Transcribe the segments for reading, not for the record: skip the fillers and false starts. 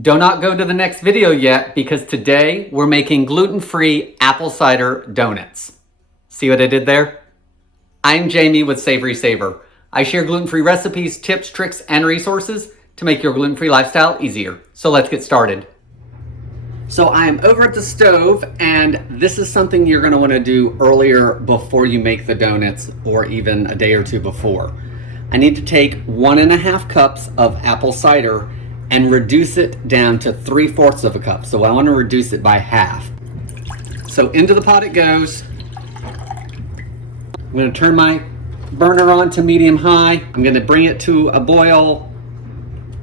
Do not go to the next video yet because today we're making gluten-free apple cider donuts. See what I did there? I'm Jamie with SavorySaver. I share gluten-free recipes, tips, tricks, and resources to make your gluten-free lifestyle easier. So let's get started. So I'm over at the stove, and this is something you're going to want to do earlier before you make the donuts, or even a day or two before. I need to take 1.5 cups of apple cider and reduce it down to 3/4 of a cup. So I want to reduce it by half. So into the pot it goes. I'm going to turn my burner on to medium high. I'm going to bring it to a boil,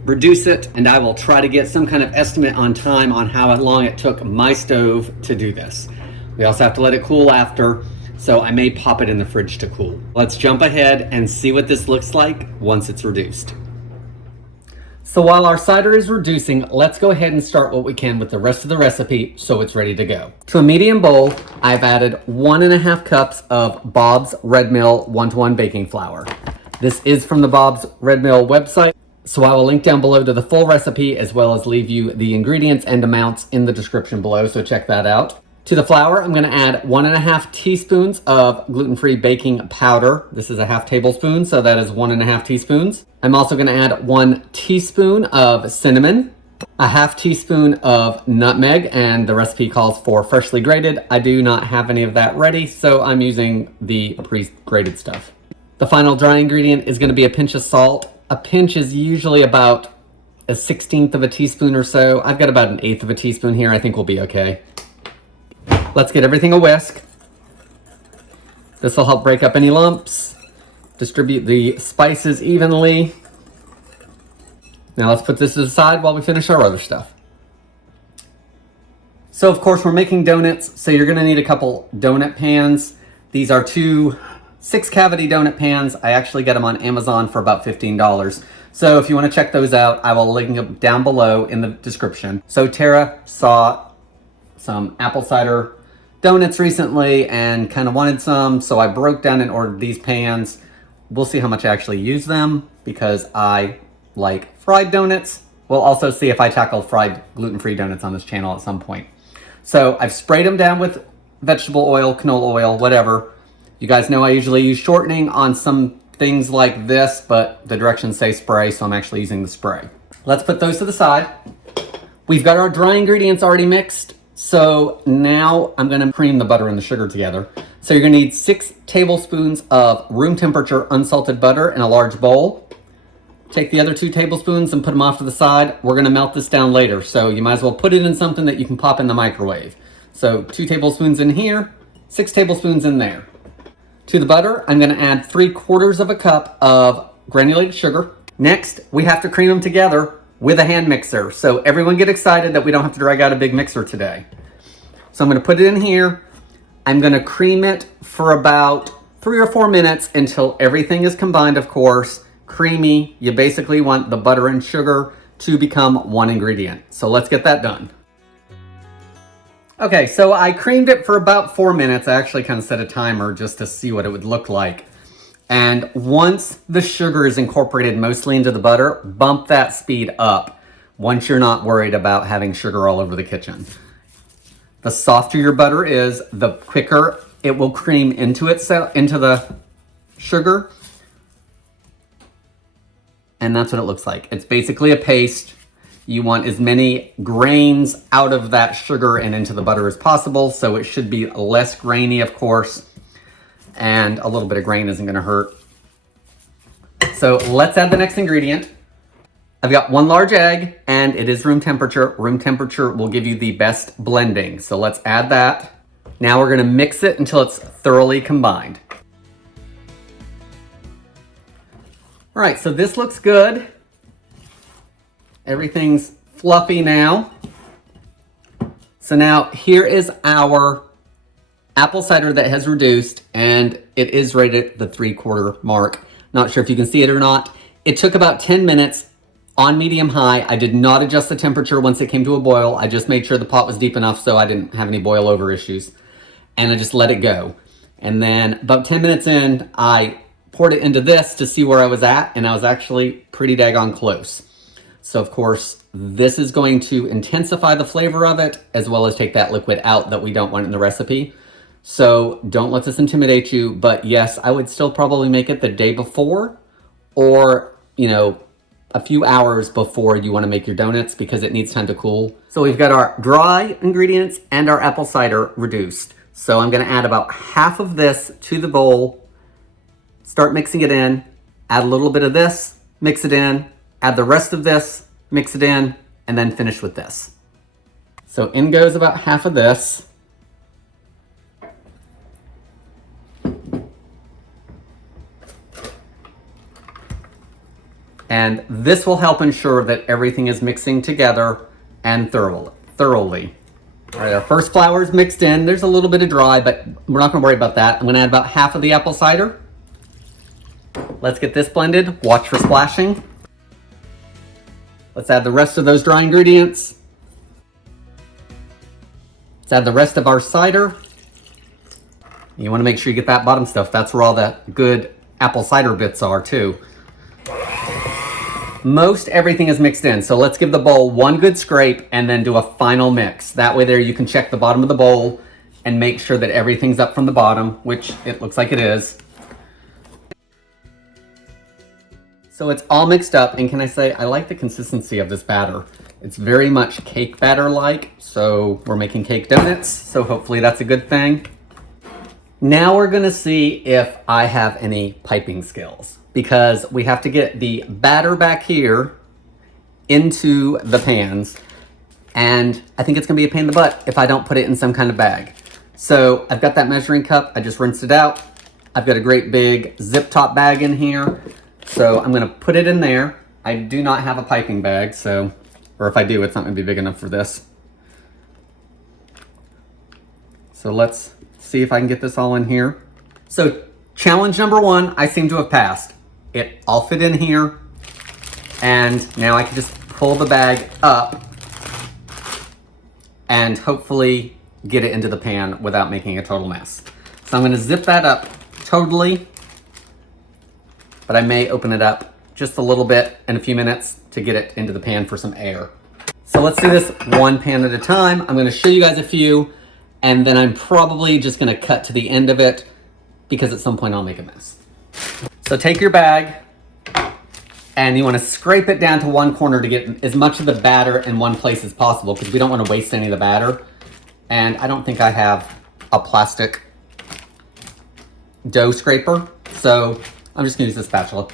reduce it, and I will try to get some kind of estimate on time on how long it took my stove to do this. We also have to let it cool after, so I may pop it in the fridge to cool. Let's jump ahead and see what this looks like once it's reduced. So while our cider is reducing, let's go ahead and start what we can with the rest of the recipe so it's ready to go. To a medium bowl, I've added 1.5 cups of Bob's Red Mill 1-to-1 baking flour. This is from the Bob's Red Mill website, so I will link down below to the full recipe as well as leave you the ingredients and amounts in the description below, so check that out. To the flour, I'm going to add 1.5 teaspoons of gluten-free baking powder. This is a 1/2 tablespoon, so that is 1.5 teaspoons. I'm also going to add 1 teaspoon of cinnamon, a 1/2 teaspoon of nutmeg, and the recipe calls for freshly grated. I do not have any of that ready, so I'm using the pre-grated stuff. The final dry ingredient is going to be a pinch of salt. A pinch is usually about a 1/16 of a teaspoon or so. I've got about 1/8 of a teaspoon here. I think we'll be okay. Let's get everything a whisk. This will help break up any lumps, distribute the spices evenly. Now let's put this aside while we finish our other stuff. So of course we're making donuts, so you're gonna need a couple donut pans. These are 2 6-cavity donut pans. I actually get them on Amazon for about $15. So if you wanna check those out, I will link them down below in the description. So Tara saw some apple cider donuts recently and kind of wanted some, so I broke down and ordered these pans. We'll see how much I actually use them because I like fried donuts. We'll also see if I tackle fried gluten-free donuts on this channel at some point. So I've sprayed them down with vegetable oil, canola oil, whatever. You guys know I usually use shortening on some things like this, but the directions say spray, so I'm actually using the spray. Let's put those to the side. We've got our dry ingredients already mixed. So now I'm going to cream the butter and the sugar together. So you're going to need 6 tablespoons of room temperature unsalted butter in a large bowl. Take the other 2 tablespoons and put them off to the side. We're going to melt this down later, so you might as well put it in something that you can pop in the microwave. So 2 tablespoons in here, 6 tablespoons in there. To the butter, I'm going to add 3/4 of a cup of granulated sugar. Next, we have to cream them together with a hand mixer. So everyone get excited that we don't have to drag out a big mixer today. So I'm going to put it in here. I'm going to cream it for about 3 or 4 minutes until everything is combined, of course. Creamy. You basically want the butter and sugar to become one ingredient. So let's get that done. Okay, so I creamed it for about 4 minutes. I actually kind of set a timer just to see what it would look like. And once the sugar is incorporated mostly into the butter, bump that speed up once you're not worried about having sugar all over the kitchen. The softer your butter is, the quicker it will cream into the sugar. And that's what it looks like. It's basically a paste. You want as many grains out of that sugar and into the butter as possible, so it should be less grainy, of course. And a little bit of grain isn't gonna hurt. So let's add the next ingredient. I've got 1 large egg and it is room temperature. Room temperature will give you the best blending. So let's add that. Now we're gonna mix it until it's thoroughly combined. All right, so this looks good. Everything's fluffy now. So now here is our apple cider that has reduced, and it is rated at the 3/4 mark. Not sure if you can see it or not. It took about 10 minutes on medium high. I did not adjust the temperature once it came to a boil. I just made sure the pot was deep enough so I didn't have any boil over issues. And I just let it go. And then about 10 minutes in, I poured it into this to see where I was at, and I was actually pretty daggone close. So of course, This is going to intensify the flavor of it, as well as take that liquid out that we don't want in the recipe. So don't let this intimidate you, but yes, I would still probably make it the day before, or, you know, a few hours before you want to make your donuts, because it needs time to cool. So we've got our dry ingredients and our apple cider reduced. So I'm going to add about half of this to the bowl, start mixing it in, add a little bit of this, mix it in, add the rest of this, mix it in, and then finish with this. So in goes about half of this. And this will help ensure that everything is mixing together and thoroughly. All right, our first flour is mixed in. There's a little bit of dry, but we're not gonna worry about that. I'm gonna add about half of the apple cider. Let's get this blended. Watch for splashing. Let's add the rest of those dry ingredients. Let's add the rest of our cider. You wanna make sure you get that bottom stuff. That's where all the good apple cider bits are too. Most everything is mixed in, so let's give the bowl one good scrape and then do a final mix. That way there you can check the bottom of the bowl and make sure that everything's up from the bottom, which it looks like it is. So it's all mixed up, and can I say, I like the consistency of this batter. It's very much cake batter-like, so we're making cake donuts, so hopefully that's a good thing. Now we're gonna see if I have any piping skills, because we have to get the batter back here into the pans, and I think it's gonna be a pain in the butt if I don't put it in some kind of bag. So I've got that measuring cup, I just rinsed it out. I've got a great big zip top bag in here, so I'm gonna put it in there. I do not have a piping bag, so, or if I do, it's not gonna be big enough for this. So let's see if I can get this all in here. So challenge number one, I seem to have passed. It all fit in here, and now I can just pull the bag up and hopefully get it into the pan without making a total mess. So I'm gonna zip that up totally, but I may open it up just a little bit in a few minutes to get it into the pan for some air. So let's do this one pan at a time. I'm gonna show you guys a few, and then I'm probably just gonna cut to the end of it, because at some point I'll make a mess. So take your bag, and you wanna scrape it down to one corner to get as much of the batter in one place as possible, because we don't wanna waste any of the batter. And I don't think I have a plastic dough scraper, so I'm just gonna use this spatula.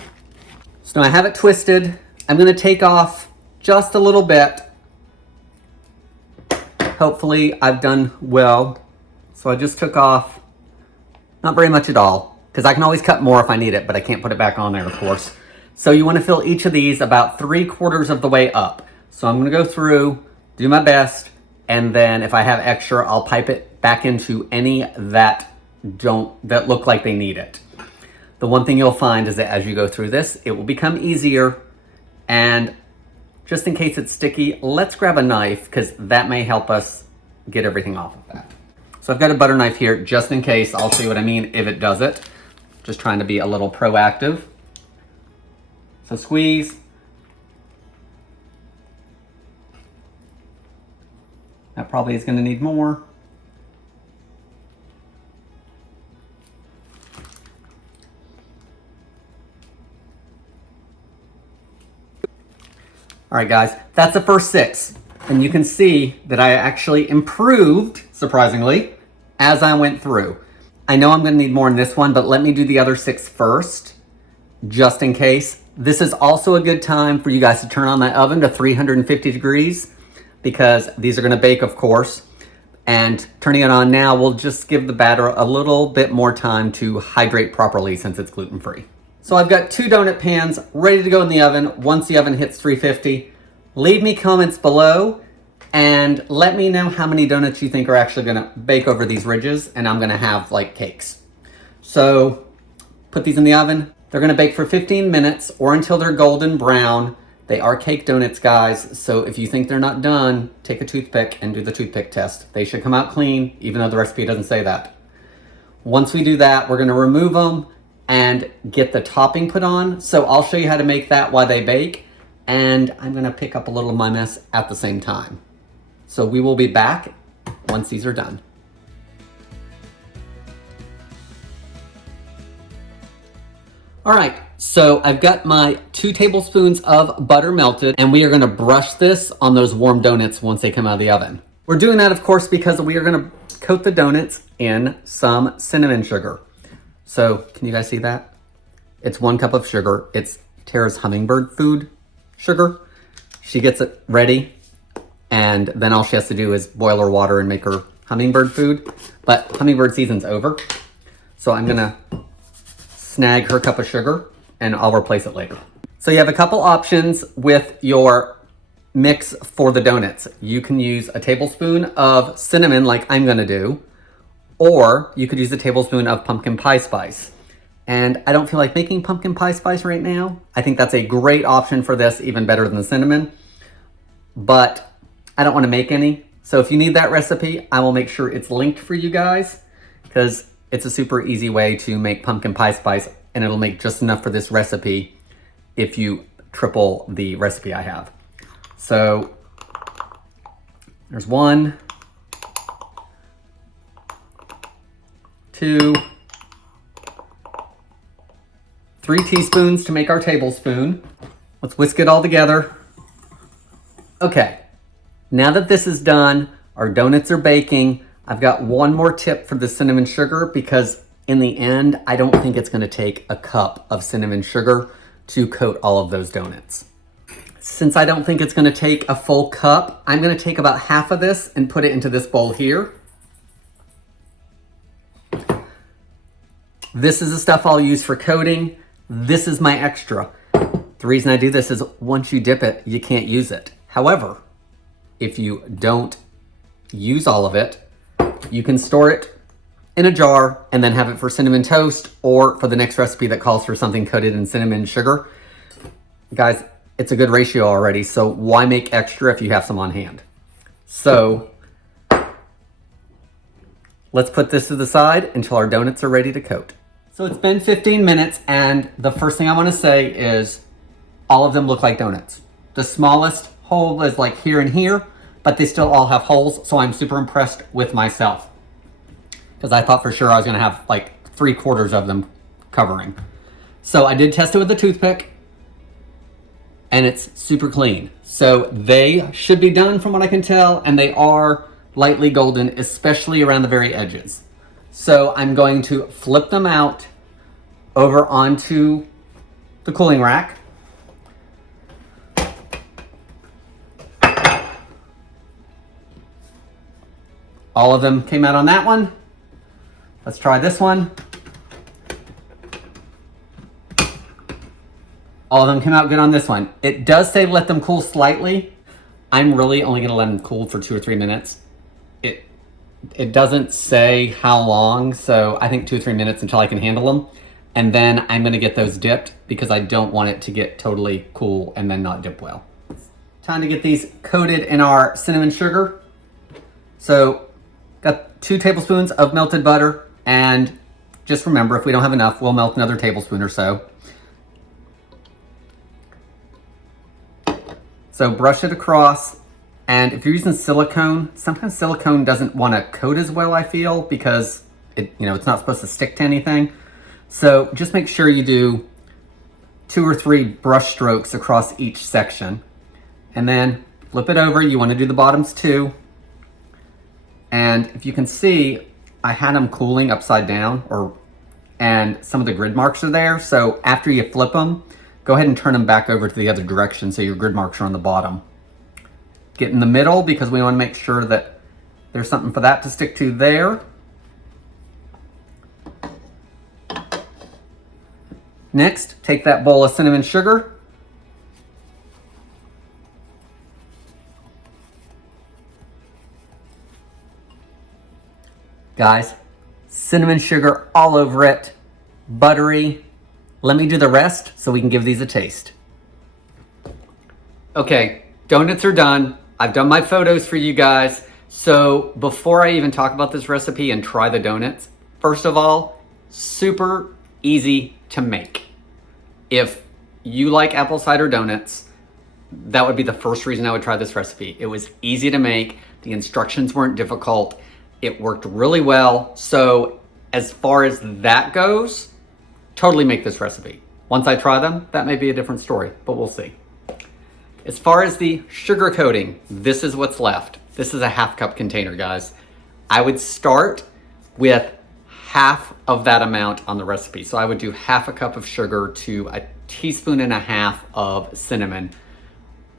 So now I have it twisted. I'm gonna take off just a little bit. Hopefully I've done well. So I just took off, not very much at all, because I can always cut more if I need it, but I can't put it back on there, of course. So you want to fill each of these about 3/4 of the way up. So I'm going to go through, do my best, and then if I have extra, I'll pipe it back into any that look like they need it. The one thing you'll find is that as you go through this, it will become easier. And just in case it's sticky, let's grab a knife, because that may help us get everything off of that. So I've got a butter knife here, just in case. I'll show you what I mean if it does it. Just trying to be a little proactive. So squeeze. That probably is going to need more. All right, guys, that's the first 6. And you can see that I actually improved, surprisingly, as I went through. I know I'm gonna need more in this one, but let me do the other 6 first, just in case. This is also a good time for you guys to turn on that oven to 350 degrees, because these are gonna bake, of course. And turning it on now will just give the batter a little bit more time to hydrate properly, since it's gluten-free. So I've got 2 donut pans ready to go in the oven once the oven hits 350. Leave me comments below and let me know how many donuts you think are actually gonna bake over these ridges, and I'm gonna have like cakes. So put these in the oven. They're gonna bake for 15 minutes or until they're golden brown. They are cake donuts, guys, so if you think they're not done, take a toothpick and do the toothpick test. They should come out clean, even though the recipe doesn't say that. Once we do that, we're gonna remove them and get the topping put on. So I'll show you how to make that while they bake. and I'm gonna pick up a little of my mess at the same time. So we will be back once these are done. All right, so I've got my 2 tablespoons of butter melted, and we are gonna brush this on those warm donuts once they come out of the oven. We're doing that, of course, because we are gonna coat the donuts in some cinnamon sugar. So can you guys see that? It's 1 cup of sugar. It's Tara's hummingbird food sugar. She gets it ready, and then all she has to do is boil her water and make her hummingbird food. But hummingbird season's over, so I'm gonna snag her cup of sugar and I'll replace it later. So you have a couple options with your mix for the donuts. You can use a tablespoon of cinnamon like I'm gonna do, or you could use a tablespoon of pumpkin pie spice. And I don't feel like making pumpkin pie spice right now. I think that's a great option for this, even better than the cinnamon, but I don't wanna make any. So if you need that recipe, I will make sure it's linked for you guys, because it's a super easy way to make pumpkin pie spice, and it'll make just enough for this recipe if you triple the recipe I have. So there's 1, 2, 3 teaspoons to make our tablespoon. Let's whisk it all together. Okay, now that this is done, our donuts are baking. I've got one more tip for the cinnamon sugar, because in the end, I don't think it's gonna take a cup of cinnamon sugar to coat all of those donuts. Since I don't think it's gonna take a full cup, I'm gonna take about half of this and put it into this bowl here. This is the stuff I'll use for coating. This is my extra. The reason I do this is once you dip it, you can't use it. However, if you don't use all of it, you can store it in a jar and then have it for cinnamon toast, or for the next recipe that calls for something coated in cinnamon sugar. Guys, it's a good ratio already, so why make extra if you have some on hand? So let's put this to the side until our donuts are ready to coat. So it's been 15 minutes, and the first thing I want to say is all of them look like donuts. The smallest hole is like here and here, but they still all have holes, so I'm super impressed with myself, because I thought for sure I was gonna have like 3/4 of them covering. So I did test it with a toothpick, and it's super clean. So they should be done from what I can tell, and they are lightly golden, especially around the very edges. So I'm going to flip them out over onto the cooling rack. All of them came out on that one. Let's try this one. All of them came out good on this one. It does say let them cool slightly. I'm really only gonna let them cool for 2 or 3 minutes. It doesn't say how long, so I think 2 or 3 minutes until I can handle them. And then I'm gonna get those dipped, because I don't want it to get totally cool and then not dip well. Time to get these coated in our cinnamon sugar. So got 2 tablespoons of melted butter, and just remember, if we don't have enough, we'll melt another tablespoon or so. So brush it across, and if you're using silicone, sometimes silicone doesn't want to coat as well, I feel, because it's not supposed to stick to anything. So just make sure you do 2 or 3 brush strokes across each section, and then flip it over. You want to do the bottoms too. And if you can see, I had them cooling upside down, and some of the grid marks are there. So after you flip them, go ahead and turn them back over to the other direction so your grid marks are on the bottom. Get in the middle, because we want to make sure that there's something for that to stick to there. Next, take that bowl of cinnamon sugar. Guys, cinnamon sugar all over it, buttery. Let me do the rest so we can give these a taste. Okay, donuts are done. I've done my photos for you guys. So before I even talk about this recipe and try the donuts, first of all, super easy to make. If you like apple cider donuts, that would be the first reason I would try this recipe. It was easy to make. The instructions weren't difficult. It worked really well. So as far as that goes, totally make this recipe. Once I try them, that may be a different story, but we'll see. As far as the sugar coating, this is what's left. This is a 1/2 cup container, guys. I would start with half of that amount on the recipe. So I would do 1/2 cup of sugar to 1.5 teaspoons of cinnamon,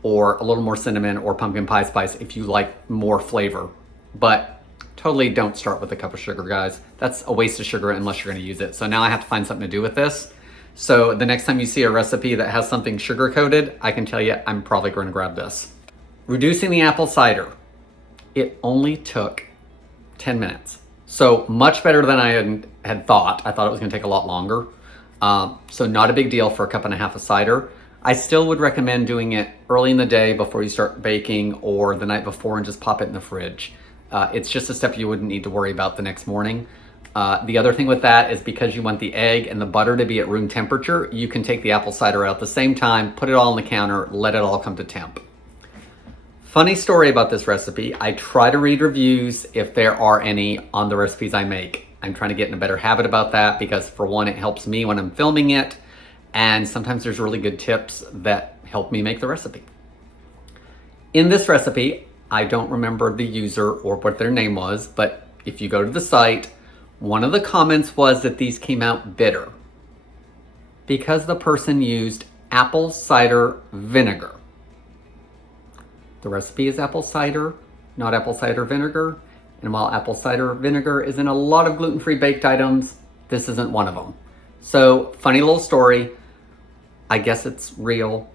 or a little more cinnamon or pumpkin pie spice if you like more flavor. But totally don't start with a cup of sugar, guys. That's a waste of sugar unless you're gonna use it. So now I have to find something to do with this. So the next time you see a recipe that has something sugar coated, I can tell you I'm probably going to grab this. Reducing the apple cider. It only took 10 minutes. So much better than I had thought. I thought it was going to take a lot longer. So not a big deal for a 1.5 cups of cider. I still would recommend doing it early in the day before you start baking, or the night before, and just pop it in the fridge. It's just a step you wouldn't need to worry about the next morning. The other thing with that is, because you want the egg and the butter to be at room temperature, you can take the apple cider out at the same time, put it all on the counter, let it all come to temp. Funny story about this recipe. I try to read reviews if there are any on the recipes I make. I'm trying to get in a better habit about that because, for one, it helps me when I'm filming it, and sometimes there's really good tips that help me make the recipe. In this recipe, I don't remember the user or what their name was, but if you go to the site, one of the comments was that these came out bitter because the person used apple cider vinegar. The recipe is apple cider, not apple cider vinegar. And while apple cider vinegar is in a lot of gluten-free baked items, this isn't one of them. So, funny little story. I guess it's real,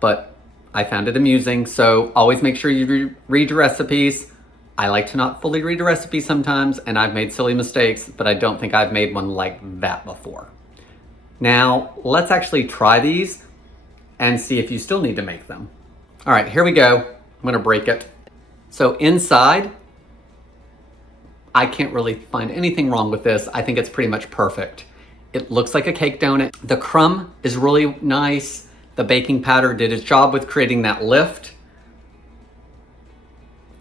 but I found it amusing. So always make sure you read your recipes. I like to not fully read a recipe sometimes, and I've made silly mistakes, but I don't think I've made one like that before. Now, let's actually try these and see if you still need to make them. All right, here we go. I'm gonna break it. So inside, I can't really find anything wrong with this. I think it's pretty much perfect. It looks like a cake donut. The crumb is really nice. The baking powder did its job with creating that lift.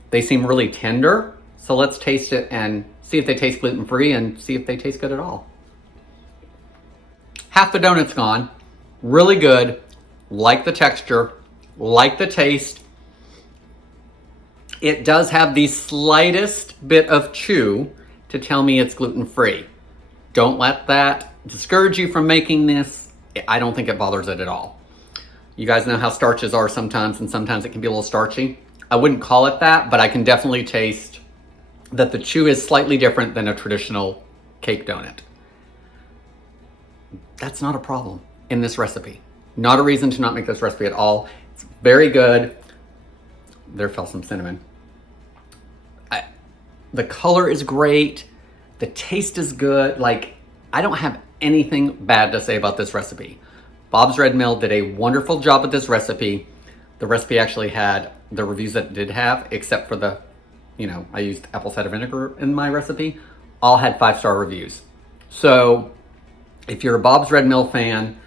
They seem really tender, so let's taste it and see if they taste gluten-free and see if they taste good at all. Half the donut's gone. Really good. Like the texture, like the taste. It does have the slightest bit of chew to tell me it's gluten-free. Don't let that discourage you from making this. I don't think it bothers it at all. You guys know how starches are sometimes, and sometimes it can be a little starchy. I wouldn't call it that, but I can definitely taste that the chew is slightly different than a traditional cake donut. That's not a problem in this recipe. Not a reason to not make this recipe at all. It's very good. There fell some cinnamon. The color is great. The taste is good. Like, I don't have anything bad to say about this recipe. Bob's Red Mill did a wonderful job with this recipe. The recipe actually had the reviews that it did have, except for the, I used apple cider vinegar in my recipe, all had 5-star reviews. So if you're a Bob's Red Mill fan,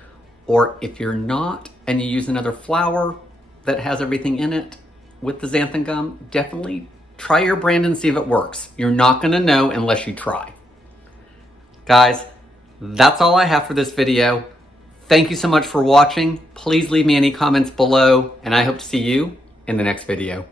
or if you're not and you use another flour that has everything in it with the xanthan gum, definitely try your brand and see if it works. You're not gonna know unless you try. Guys, that's all I have for this video. Thank you so much for watching. Please leave me any comments below, and I hope to see you in the next video.